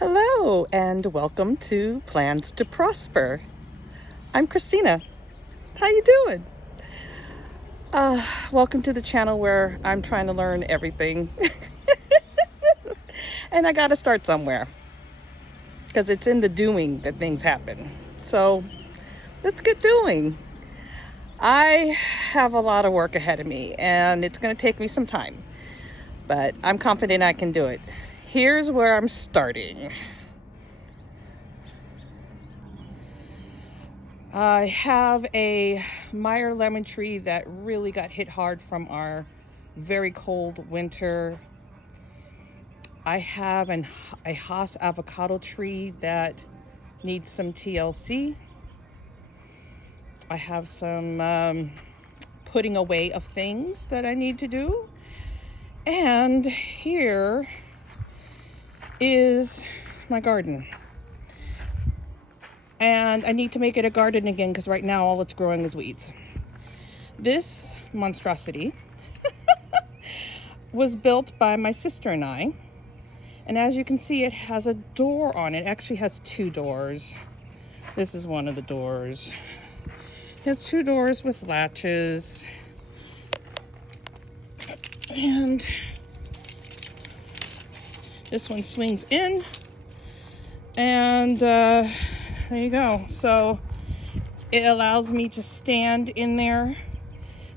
Hello and welcome to Plans to Prosper. I'm Christina. How you doing? Welcome to the channel where I'm trying to learn everything. And I gotta start somewhere because it's in the doing that things happen. So let's get doing. I have a lot of work ahead of me and it's gonna take me some time, but I'm confident I can do it. Here's where I'm starting. I have a Meyer lemon tree that really got hit hard from our very cold winter. I have a Haas avocado tree that needs some TLC. I have some putting away of things that I need to do. And here is my garden. And I need to make it a garden again because right now all it's growing is weeds. This monstrosity was built by my sister and I. And as you can see, it has a door on it. It actually has two doors. This is one of the doors. It has two doors with latches. And this one swings in. And there you go. So it allows me to stand in there,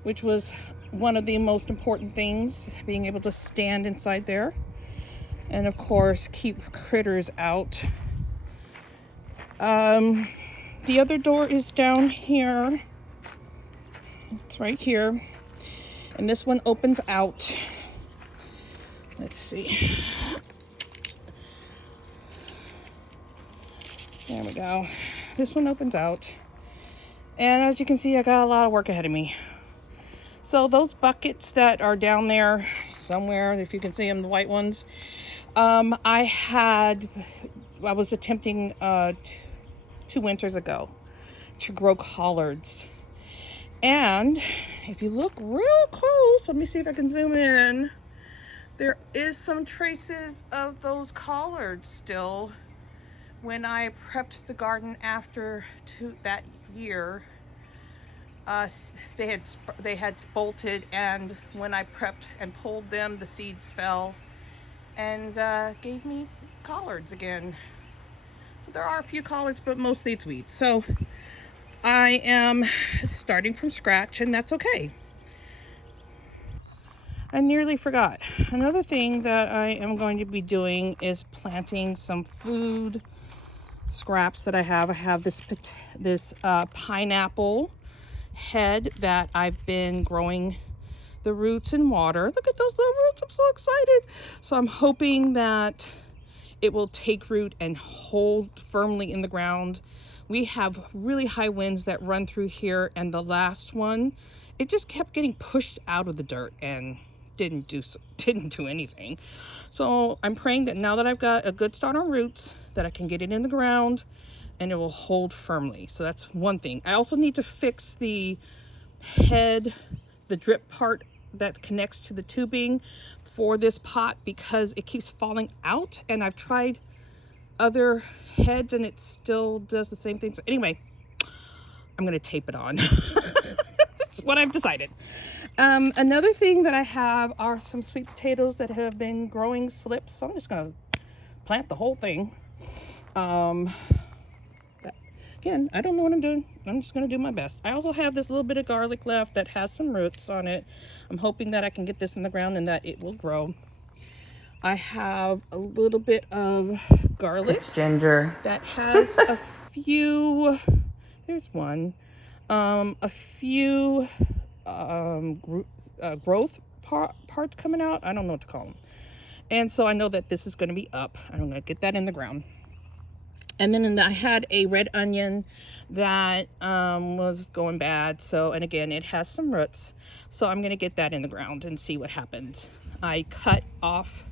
which was one of the most important things, being able to stand inside there. And of course, keep critters out. The other door is down here. It's right here. And this one opens out. Let's see. There we go. This one opens out. And as you can see, I got a lot of work ahead of me. So those buckets that are down there somewhere, if you can see them, the white ones, I was attempting 2 winters ago to grow collards. And if you look real close, let me see if I can zoom in, there is some traces of those collards still. When I prepped the garden after that year, they had spolted, and when I prepped and pulled them, the seeds fell and gave me collards again. So there are a few collards, but mostly it's weeds. So I am starting from scratch, and that's okay. I nearly forgot. Another thing that I am going to be doing is planting some food scraps that I have. I have this pineapple head that I've been growing the roots in water. Look at those little roots. I'm so excited. So I'm hoping that it will take root and hold firmly in the ground. We have really high winds that run through here, and the last one, it just kept getting pushed out of the dirt and didn't do anything. So I'm praying that now that I've got a good start on roots, that I can get it in the ground and it will hold firmly. So that's one thing. I also need to fix the head, the drip part that connects to the tubing for this pot, because it keeps falling out, and I've tried other heads and it still does the same thing. So anyway, I'm gonna tape it on. That's what I've decided. Another thing that I have are some sweet potatoes that have been growing slips. So I'm just gonna plant the whole thing. Again, I don't know what I'm doing. I'm just gonna do my best. I also have this little bit of garlic left that has some roots on it. I'm hoping that I can get this in the ground and that it will grow. I have a little bit of garlic. It's ginger. That has a few, there's one, a few growth parts coming out. I don't know what to call them. And so I know that this is going to be up. I'm going to get that in the ground. And then I had a red onion that was going bad. So, and again, it has some roots. So I'm going to get that in the ground and see what happens. I cut off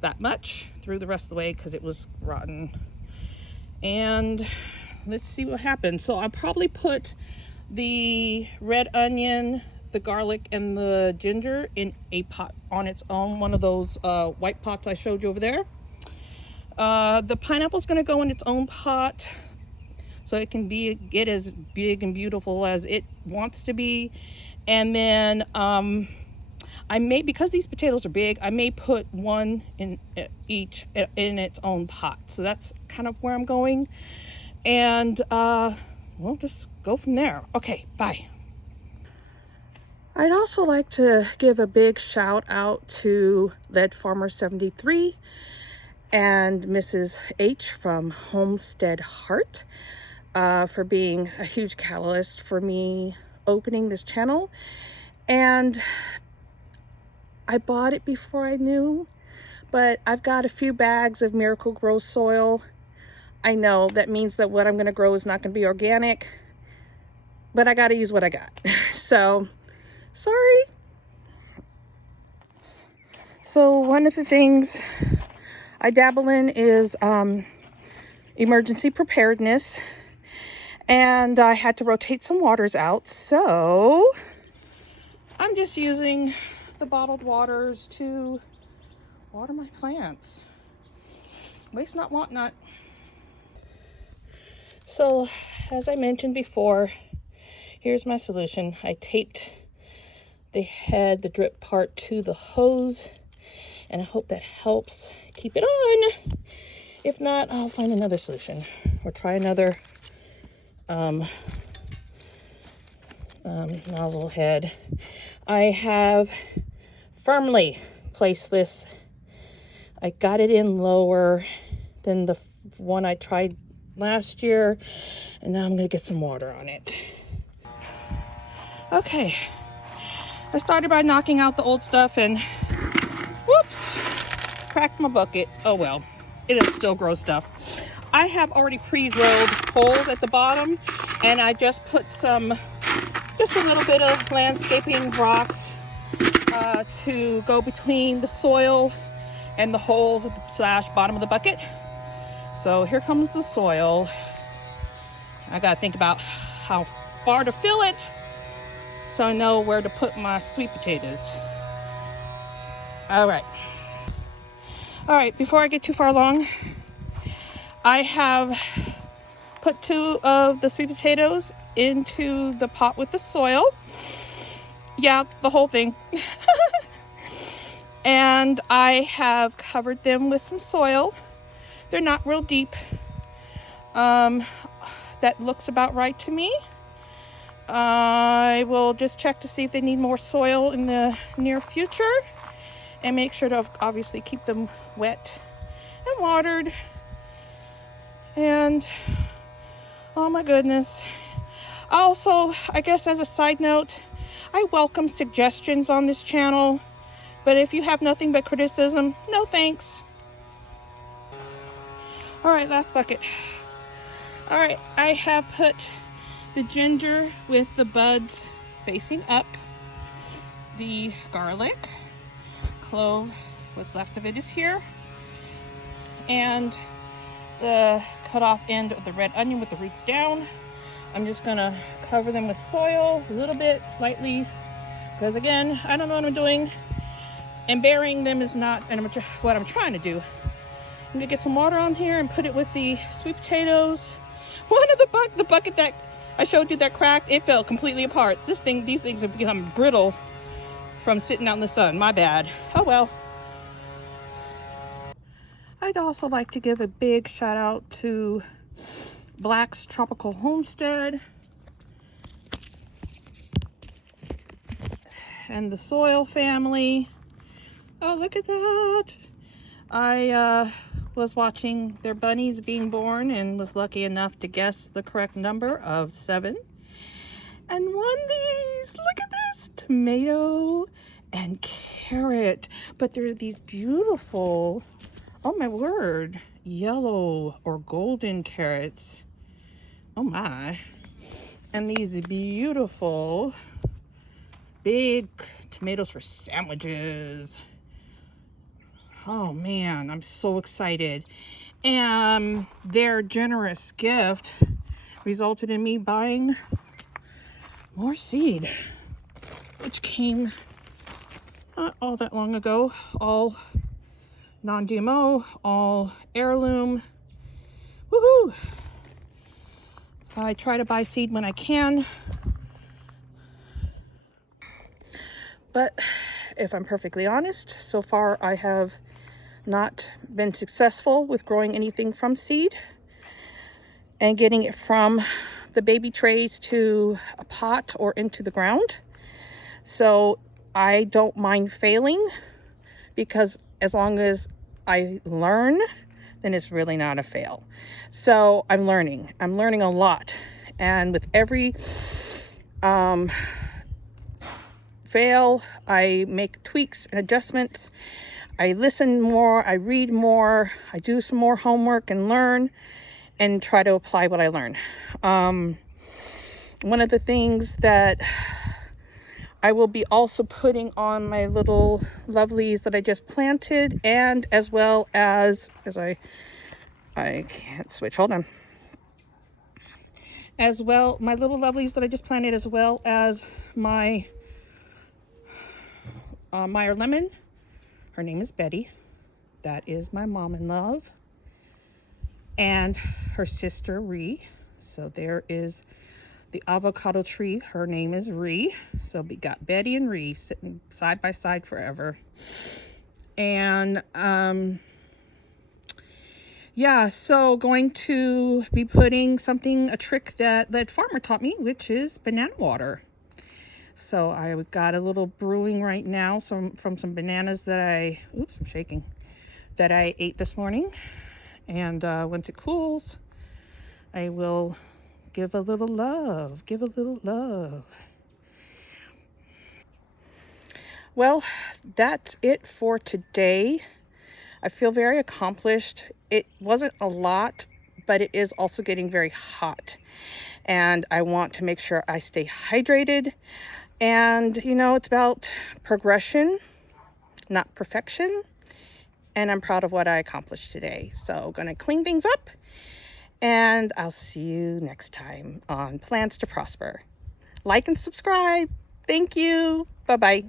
that much, threw the rest of the way because it was rotten. And let's see what happens. So I'll probably put the red onion, the garlic, and the ginger in a pot on its own, one of those white pots I showed you over there. The pineapple is going to go in its own pot so it can get as big and beautiful as it wants to be. And then I may, because these potatoes are big, I may put one in each in its own pot. So that's kind of where I'm going. And we'll just go from there. Okay, bye. I'd also like to give a big shout out to Lead Farmer 73 and Mrs. H from Homestead Heart for being a huge catalyst for me opening this channel. And I bought it before I knew, but I've got a few bags of Miracle Grow soil. I know that means that what I'm going to grow is not going to be organic, but I got to use what I got. So, sorry. So one of the things I dabble in is emergency preparedness, and I had to rotate some waters out, so I'm just using the bottled waters to water my plants. Waste not, want not. So as I mentioned before, here's my solution. I taped the drip part to the hose, and I hope that helps keep it on. If not, I'll find another solution or try another nozzle head. I have firmly placed this. I got it in lower than the one I tried last year, and now I'm going to get some water on it. Okay, I started by knocking out the old stuff and whoops, cracked my bucket. Oh well, it'll still grow stuff. I have already pre-drilled holes at the bottom, and I just put just a little bit of landscaping rocks to go between the soil and the holes at the bottom of the bucket. So here comes the soil. I gotta think about how far to fill it so I know where to put my sweet potatoes. All right, before I get too far along, I have put 2 of the sweet potatoes into the pot with the soil. Yeah, the whole thing. And I have covered them with some soil. They're not real deep. That looks about right to me. I will just check to see if they need more soil in the near future, and make sure to obviously keep them wet and watered. And oh my goodness. Also, I guess as a side note, I welcome suggestions on this channel, but if you have nothing but criticism, no thanks. All right, last bucket. All right, I have put the ginger with the buds facing up, the garlic, clove, what's left of it is here, and the cut off end of the red onion with the roots down. I'm just gonna cover them with soil a little bit lightly, because again, I don't know what I'm doing, and burying them is not what I'm trying to do. I'm gonna get some water on here and put it with the sweet potatoes. One of the bucket that I showed you that cracked, it fell completely apart. These things have become brittle from sitting out in the sun. My bad. Oh well. I'd also like to give a big shout out to Black's Tropical Homestead and the Soil family. Oh, look at that. I was watching their bunnies being born and was lucky enough to guess the correct number of 7 and won these. Look at this, tomato and carrot, but they're these beautiful, oh my word, yellow or golden carrots. Oh my. And these beautiful big tomatoes for sandwiches. Oh man, I'm so excited. And their generous gift resulted in me buying more seed, which came not all that long ago, all non-GMO, all heirloom. Woohoo! I try to buy seed when I can. But if I'm perfectly honest, so far I have not been successful with growing anything from seed and getting it from the baby trays to a pot or into the ground. So I don't mind failing, because as long as I learn, then it's really not a fail. So I'm learning a lot. And with every fail, I make tweaks and adjustments. I listen more, I read more, I do some more homework and learn and try to apply what I learn. One of the things that I will be also putting on my little lovelies that I just planted, and as well as I can't switch, hold on. As well, my little lovelies that I just planted, as well as my Meyer lemon. Her name is Betty. That is my mom in love. And her sister Ree. So there is the avocado tree. Her name is Ree. So we got Betty and Ree sitting side by side forever. And yeah, so going to be putting a trick that farmer taught me, which is banana water. So I got a little brewing right now from some bananas that I'm shaking, that I ate this morning. And once it cools, I will give a little love. Well, that's it for today. I feel very accomplished. It wasn't a lot, but it is also getting very hot. And I want to make sure I stay hydrated. And, it's about progression, not perfection. And I'm proud of what I accomplished today. So going to clean things up. And I'll see you next time on Plants to Prosper. Like and subscribe. Thank you. Bye-bye.